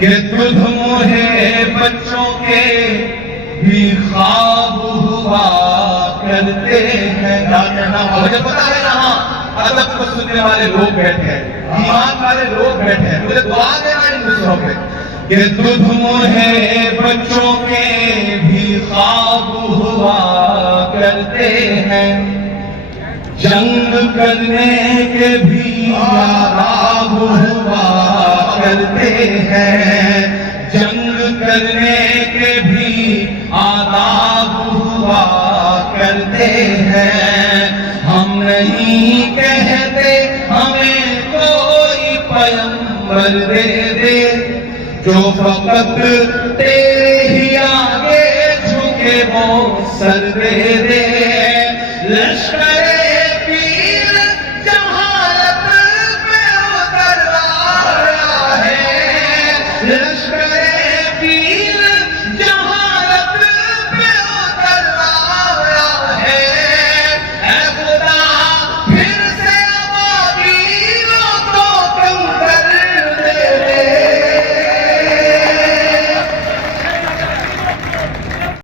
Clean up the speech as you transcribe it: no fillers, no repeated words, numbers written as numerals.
کہ دودھ موہے بچوں کے بھی خواب ہوا کرتے ہیں. مجھے پتا ہے یہاں ادب کو سننے والے لوگ بیٹھے ہیں, ایمان والے لوگ بیٹھے ہیں, مجھے دعا دینا ان دوسروں پہ کہ دودھ موہے بچوں کے بھی خواب ہوا کرتے ہیں, جنگ کرنے کے بھی آداب ہوا کرتے ہیں, جنگ کرنے کے بھی آداب ہوا کرتے ہیں. ہم نہیں کہتے ہمیں کوئی پیغمبر دے دے جو فقط تیرے ہی آگے جھکے وہ سر دے دے. لشکر